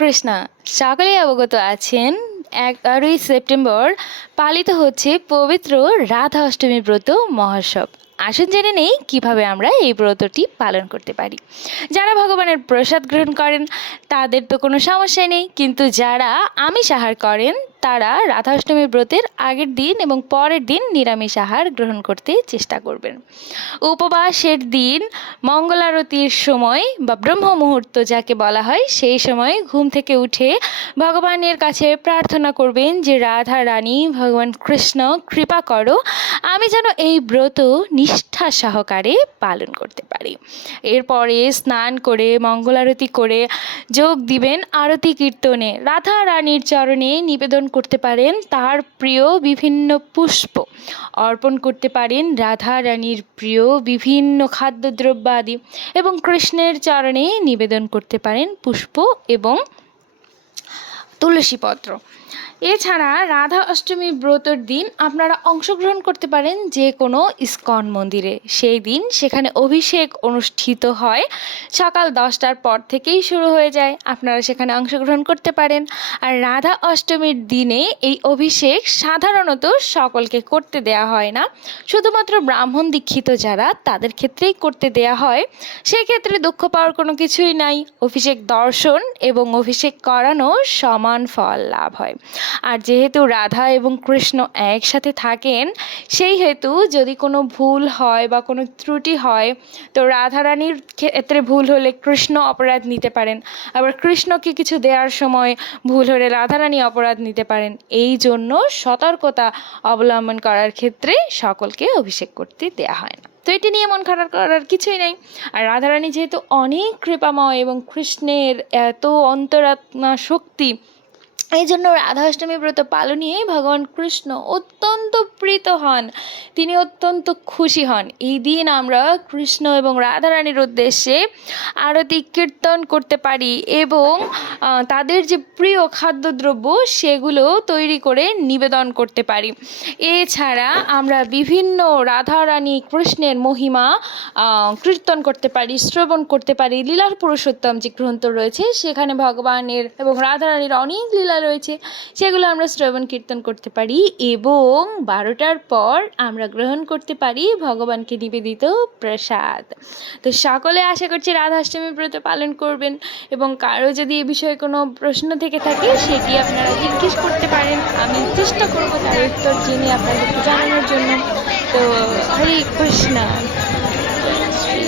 কৃষ্ণ, সকলেই অবগত আছেন। এগারোই সেপ্টেম্বর পালিত হচ্ছে পবিত্র রাধা অষ্টমী ব্রত মহোৎসব। আসুন জেনে নেই কীভাবে আমরা এই ব্রতটি পালন করতে পারি। যারা ভগবানের প্রসাদ গ্রহণ করেন, তাদের তো কোনো সমস্যা নেই। কিন্তু যারা আমিষ আহার করেন তারা রাধা অষ্টমী ব্রতের আগের দিন এবং পরের দিন নিরামিষ আহার গ্রহণ করতে চেষ্টা করবেন। উপবাসের দিন, মঙ্গলারতির সময় বা ব্রহ্ম মুহূর্ত যাকে বলা হয়, সেই সময় ঘুম থেকে উঠে ভগবানের কাছে প্রার্থনা করবেন যে, রাধা রানী, ভগবান কৃষ্ণ, কৃপা করো, আমি যেন এই ব্রত নিষ্ঠা সহকারে পালন করতে পারি। এরপরে স্নান করে, মঙ্গলারতি করে যোগ দিবেন আরতি কীর্তনে। রাধা রানীর চরণে নিবেদন করতে পারেন তার প্রিয় বিভিন্ন পুষ্প। অর্পণ করতে পারেন রাধা রানীর প্রিয় বিভিন্ন খাদ্যদ্রব্য আদি এবং কৃষ্ণের চরণে নিবেদন করতে পারেন পুষ্প এবং তুলসীপত্র। এছাড়া রাধা অষ্টমী ব্রতর দিন আপনারা অংশগ্রহণ করতে পারেন যে কোনো ইস্কন মন্দিরে। সেই দিন সেখানে অভিষেক অনুষ্ঠিত হয়। সকাল দশটার পর থেকেই শুরু হয়ে যায়। আপনারা সেখানে অংশগ্রহণ করতে পারেন। আর রাধা অষ্টমীর দিনে এই অভিষেক সাধারণত সকলকে করতে দেয়া হয় না। শুধুমাত্র ব্রাহ্মণ দীক্ষিত যারা তাদের ক্ষেত্রেই করতে দেয়া হয়। সেক্ষেত্রে দুঃখ পাওয়ার কোনো কিছুই নাই। অভিষেক দর্শন এবং অভিষেক করানো সমান ফল লাভ হয়। আর যেহেতু রাধা এবং কৃষ্ণ একসাথে থাকেন, সেই হেতু যদি কোনো ভুল হয় বা কোনো ত্রুটি হয়, তো রাধারানীর ক্ষেত্রে ভুল হলে কৃষ্ণ অপরাধ নিতে পারেন। আবার কৃষ্ণকে কিছু দেওয়ার সময় ভুল হলে রাধারানী অপরাধ নিতে পারেন। এই জন্য সতর্কতা অবলম্বন করার ক্ষেত্রে সকলকে অভিষেক করতে দেয়া হয় না। তো এটি নিয়ে মন খারাপ করার কিছুই নাই। আর রাধারানী যেহেতু অনেক কৃপাময় এবং কৃষ্ণের এত অন্তরাত্মা শক্তি এই জন্য রাধাষ্টমী ব্রত পালনে ভগবান কৃষ্ণ অত্যন্ত প্রীত হন। তিনি অত্যন্ত খুশি হন। এই দিন আমরা কৃষ্ণ এবং রাধারানীর উদ্দেশ্যে আরতি কীর্তন করতে পারি এবং তাদের যে প্রিয় খাদ্যদ্রব্য সেগুলো তৈরি করে নিবেদন করতে পারি। এছাড়া আমরা বিভিন্ন রাধারানী কৃষ্ণের মহিমা কীর্তন করতে পারি, শ্রবণ করতে পারি। লীলার পুরুষোত্তম যে গ্রন্থ রয়েছে, সেখানে ভগবানের এবং রাধারানীর অনেক লীলা রয়েছে। সেগুলো আমরা শ্রবণ কীর্তন করতে পারি এবং বারোটার পর আমরা গ্রহণ করতে পারি ভগবানকে নিবেদিত প্রসাদ। তো সকলে আশা করছি রাধাষ্টমী ব্রত পালন করবেন এবং কারও যদি এ বিষয়ে কোনো প্রশ্ন থেকে থাকে সেটি আপনারা জিজ্ঞেস করতে পারেন। আমি চেষ্টা করব তার উত্তর জেনে আপনাদেরকে জানানোর জন্য। তো হরে কৃষ্ণ। শ্রী